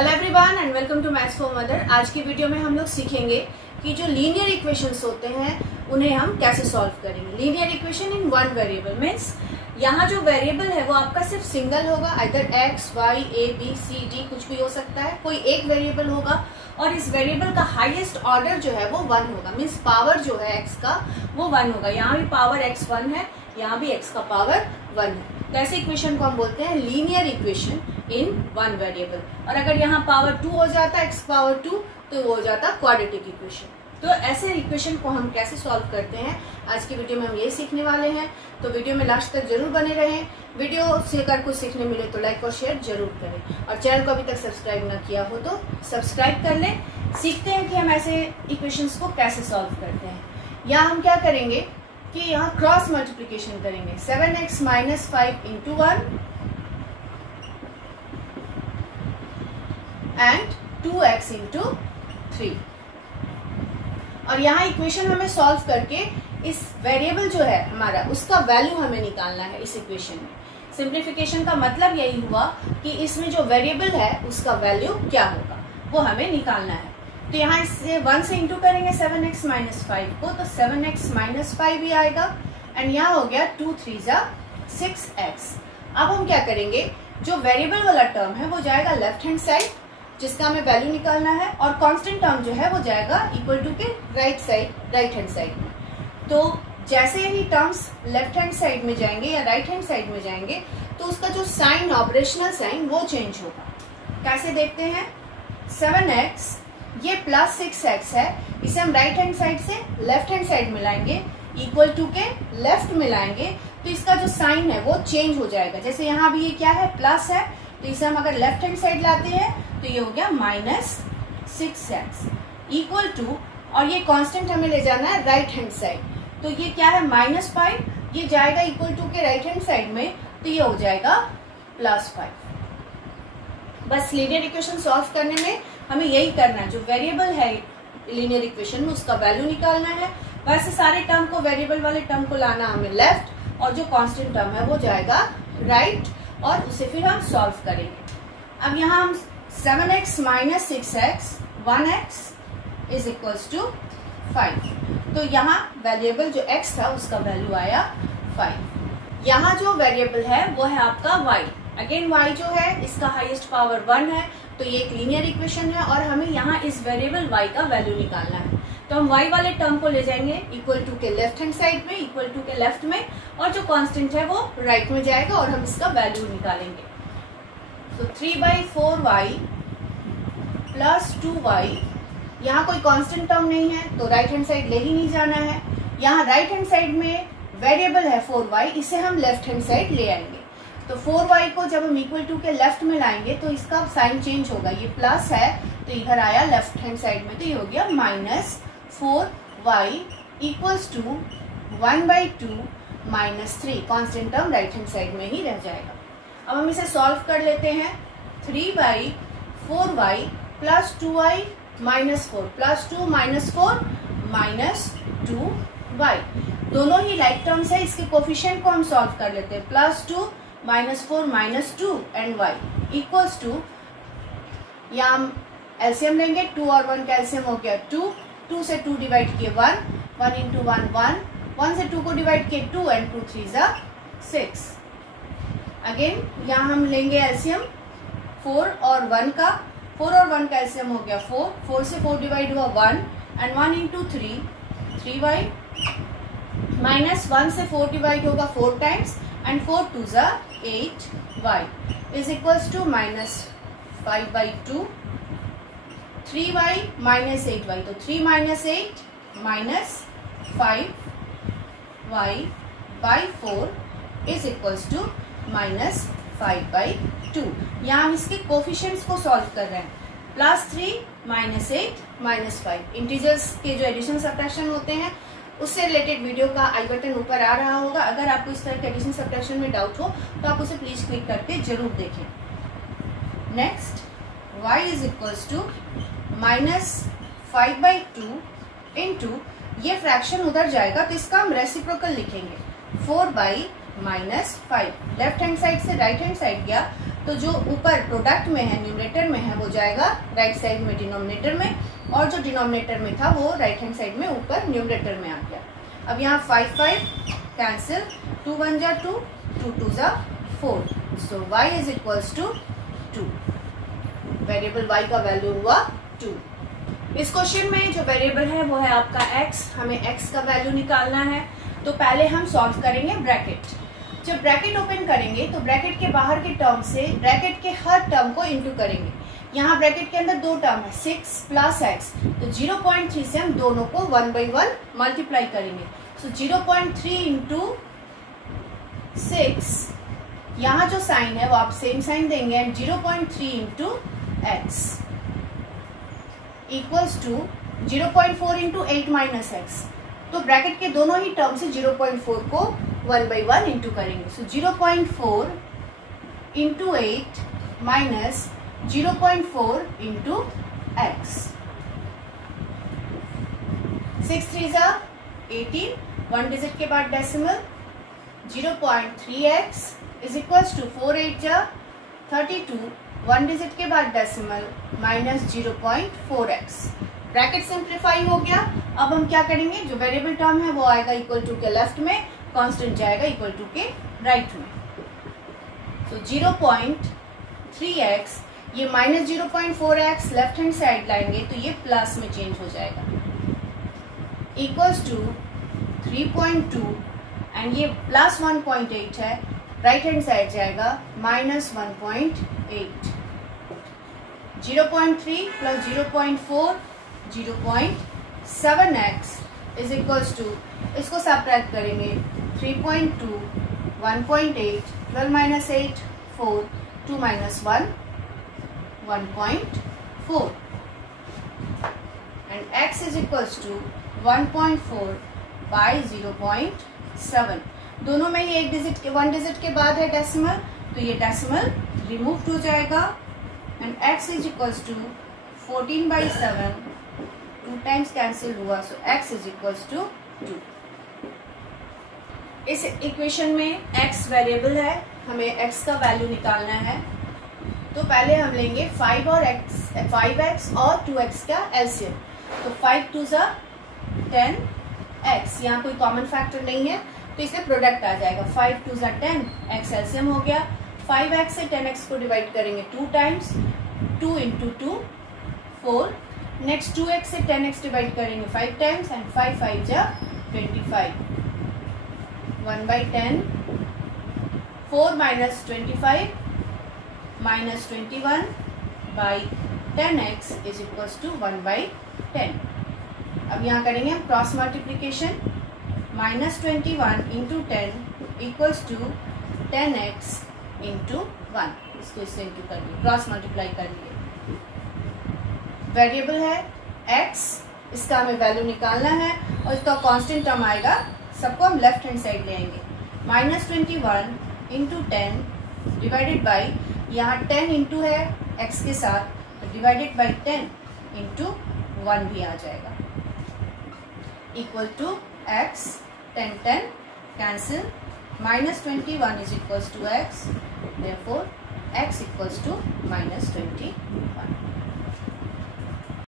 Hello everyone and welcome to maths for mother. आज की video में हम लोग सीखेंगे कि जो लीनियर इक्वेशंस होते हैं उन्हें हम कैसे सॉल्व करेंगे। Linear equation in one variable means यहाँ जो वेरिएबल है वो आपका सिर्फ सिंगल होगा, either x y a b c d कुछ भी हो सकता है, कोई एक वेरिएबल होगा और इस वेरिएबल का हाईएस्ट ऑर्डर जो है वो 1 होगा। मीन्स पावर जो है x का वो 1 होगा। यहाँ भी पावर x 1 है, यहाँ भी x का पावर 1 है। तो ऐसे इक्वेशन को हम बोलते हैं linear equation in one variable. और अगर यहाँ पावर 2 हो जाता x पावर 2 तो वो हो जाता क्वाड्रेटिक इक्वेशन। तो ऐसे इक्वेशन को हम कैसे सॉल्व करते हैं आज की वीडियो में हम ये सीखने वाले हैं। तो वीडियो में लास्ट तक जरूर बने रहें। वीडियो से अगर कुछ सीखने मिले तो लाइक और शेयर जरूर करें और चैनल को अभी तक सब्सक्राइब ना किया हो तो सब्सक्राइब कर लें। सीखते हैं कि हम ऐसे इक्वेशंस को कैसे सॉल्व करते हैं। यहाँ हम क्या करेंगे कि यहाँ क्रॉस मल्टीप्लीकेशन करेंगे। 7x minus 5 into 1 and 2x into 3। और यहाँ इक्वेशन हमें सॉल्व करके इस वेरिएबल जो है हमारा उसका वैल्यू हमें निकालना है। इस इक्वेशन में सिंप्लीफिकेशन का मतलब यही हुआ कि इसमें जो वेरिएबल है उसका वैल्यू क्या होगा वो हमें निकालना है। तो यहाँ इससे 1 से इंटू करेंगे 7x माइनस 5 को, तो 7x माइनस 5 ही आएगा एंड यहाँ हो गया 2 3 जा 6x। अब हम क्या करेंगे, जो वेरिएबल वाला टर्म है वो जाएगा लेफ्ट हैंड साइड जिसका हमें वैल्यू निकालना है और कांस्टेंट टर्म जो है वो जाएगा इक्वल टू के राइट हैंड साइड में। तो जैसे ही टर्म्स लेफ्ट हैंड साइड में जाएंगे या राइट हैंड साइड में जाएंगे तो उसका जो साइन ऑपरेशनल साइन वो चेंज होगा। कैसे देखते हैं, 7x ये प्लस 6x है, इसे हम राइट हैंड साइड से लेफ्ट हैंड साइड में लाएंगे, इक्वल टू के लेफ्ट में लाएंगे तो इसका जो साइन है वो चेंज हो जाएगा। जैसे यहाँ भी ये क्या है, प्लस है, तो इसे हम अगर लेफ्ट हैंड साइड लाते हैं तो ये हो गया माइनस 6x इक्वल टू, और ये कांस्टेंट हमें ले जाना है राइट हैंड साइड, तो ये क्या है माइनस 5, ये जाएगा इक्वल टू के राइट हैंड साइड में तो ये हो जाएगा प्लस 5। बस लीनियर इक्वेशन सॉल्व करने में हमें यही करना है, जो वेरिएबल है लीनियर इक्वेशन में उसका वैल्यू निकालना है। वैसे सारे टर्म को, वेरिएबल वाले टर्म को लाना हमें लेफ्ट और जो कांस्टेंट टर्म है वो जाएगा राइट और उसे फिर हम सॉल्व करेंगे। अब यहाँ हम 7x minus 6x 1x is equals to 5। तो यहाँ वेरिएबल जो x था उसका वैल्यू आया 5। यहाँ जो वेरिएबल है वो है आपका y। अगेन y जो है इसका हाईएस्ट पावर 1 है, तो ये एक लीनियर इक्वेशन है और हमें यहाँ इस वेरिएबल y का वैल्यू निकालना है। तो हम y वाले टर्म को ले जाएंगे इक्वल टू के लेफ्ट हैंड साइड में, इक्वल टू के लेफ्ट में, और जो कांस्टेंट है वो राइट में जाएगा और हम इसका वैल्यू निकालेंगे। तो 3/4y प्लस 2y, यहाँ कोई कांस्टेंट टर्म नहीं है तो राइट हैंड साइड ले ही नहीं जाना है। यहाँ राइट हैंड साइड में वेरिएबल है 4y, इसे हम लेफ्ट हैंड साइड ले आएंगे। तो 4y को जब हम इक्वल टू के लेफ्ट में लाएंगे तो इसका साइन चेंज होगा, ये प्लस है तो इधर आया लेफ्ट हैंड साइड में, तो ये हो गया minus 4y equals to 1/2 minus 3। Constant term right hand side में ही रह जाएगा। अब हम इसे सॉल्व कर लेते हैं। 3/4y plus 2y minus 4 plus 2 minus 4 minus 2y, दोनों ही लाइक टर्म्स है, इसके कोफिशिएंट को हम सॉल्व कर लेते हैं। Plus 2 minus 4 minus 2 and y equals to, यहाँ हम एलसीएम लेंगे, 2 और 1 का एलसीएम हो गया 2, 2 से 2 डिवाइड किए 1, 1 इंटू 1 1, 1 से 2 को डिवाइड किए 2 एंड 2 3 जा 6। अगेन यहाँ हम लेंगे एलसीएम 4 और 1 का, 4 और 1 का एलसीएम हो गया 4, 4 से 4 डिवाइड हुआ 1 एंड 1 इंटू 3 3y माइनस 1 से 4 डिवाइड होगा 4 टाइम्स एंड 4 2 जा 8y is equals to minus 5/2, 3y minus 8y, तो 3 minus 8 minus 5y/4 is equals to minus 5/2। यहाँ हम इसके कोफिशिएंट्स को सॉल्व कर रहे हैं। प्लस 3 माइनस 8 माइनस 5, इंटीजर्स के जो एडिशन सब्ट्रैक्शन होते हैं उससे रिलेटेड वीडियो का आई बटन ऊपर आ रहा होगा। अगर आपको इस तरह के एडिशन सब्ट्रैक्शन में डाउट हो तो आप उसे प्लीज क्लिक करके जरूर देखें। Next y is equals to minus 5/2 into, ये फ्रैक्शन उधर जाएगा तो इसका हम रेसिप्रोकल लिखेंगे 4/-5। लेफ्ट हैंड साइड से राइट हैंड साइड गया तो जो ऊपर प्रोडक्ट में है न्यूमरेटर में है वो जाएगा राइट साइड में डिनोमिनेटर में, और जो डिनोमिनेटर में था वो राइट हैंड साइड में ऊपर न्यूमरेटर में आ गया। अब यहाँ 5 5 कैंसिल, 2 1 जा 2, 2 2 जा 4, so y is equals to 2। Variable y का वैल्यू हुआ 2। इस क्वेश्चन में जो वेरिएबल है वो है आपका x, हमें x का वैल्यू निकालना है। तो पहले हम सॉल्व करेंगे ब्रैकेट। जब ब्रैकेट ओपन करेंगे तो ब्रैकेट के बाहर के टर्म से ब्रैकेट के हर टर्म को इंटू करेंगे। यहाँ ब्रैकेट के अंदर दो टर्म है 6 प्लस x, तो 0.3 से हम दोनों को 1 by 1 मल्टीप्लाई करेंगे। सो 0.3 इंटू 6, यहाँ जो साइन है वो आप सेम साइन देंगे, and 0.3 into x equals to 0.4 into 8 minus x. तो ब्रैकेट के दोनों ही टर्म से 0.4 को 1 by 1 इंटू करेंगे। सो 0.4 इंटू 8 माइनस 0.4 इंटू एक्स। 6 3 जा 18, 1 डिजिट के बाद decimal, 0.3x is equals to 4 8 जा 32, 1 डिजिट के बाद decimal minus 0.4x। Bracket simplify हो गया। अब हम क्या करेंगे, जो वेरिएबल टर्म है वो आएगा इक्वल टू के लेफ्ट में, कांस्टेंट जाएगा इक्वल टू के राइट में। तो 0.3x ये minus 0.4x left hand side लाएंगे तो ये प्लस में चेंज हो जाएगा, इक्वल्स टू 3.2, एंड ये प्लस 1.8 है, राइट हैंड साइड जाएगा minus 1.8। 0.3 plus 0.4 0.7x is equals to, इसको सब्ट्रैक्ट करेंगे 3.2 1.8 12 minus 8 4 2 minus 1 1.4, and x is equals to 1.4 by 0.7। दोनों में ही एक डिजिट के 1 डिजिट के बाद है डेसिमल, तो ये डेसिमल रिमूव हो जाएगा, and x is equals to 14 by 7, 2 times cancel हुआ, so x is equals to 2। इस इक्वेशन में x वेरिएबल है, हमें x का वैल्यू निकालना है। तो पहले हम लेंगे 5x और 2x का एलसीएम। तो 5 2 जा 10x, यहाँ कोई कॉमन फैक्टर नहीं है तो इससे प्रोडक्ट आ जाएगा। 5 2 जा 10, x एलसीएम हो गया। 5x से 10x को डिवाइड करेंगे 2 टाइम्स, 2 इंटू 2 4, नेक्स्ट 2x से 10x डिवाइड करेंगे 5 टाइम्स, एंड 5 5 जा 25, 1 by 10, 4 minus 25 minus 21 by 10x is equals to 1 by 10। अब यहाँ करेंगे हम cross multiplication, minus 21 into 10 equals to 10x into 1, इसको इससे इंटू कर दिए, क्रॉस मल्टीप्लाई कर दिए। वेरिएबल है x, इसका हमें वैल्यू निकालना है, और इसका कांस्टेंट टर्म आएगा, सबको हम लेफ्ट हैंड साइड ले आएंगे। माइनस 21 इंटू 10 डिवाइडेड बाई, यहाँ 10 इंटू है x के साथ, तो डिवाइडेड बाई 10 इंटू 1 भी आ जाएगा, equal to x 10 10 cancel, minus 21 is equals to x, therefore x equals to minus 21।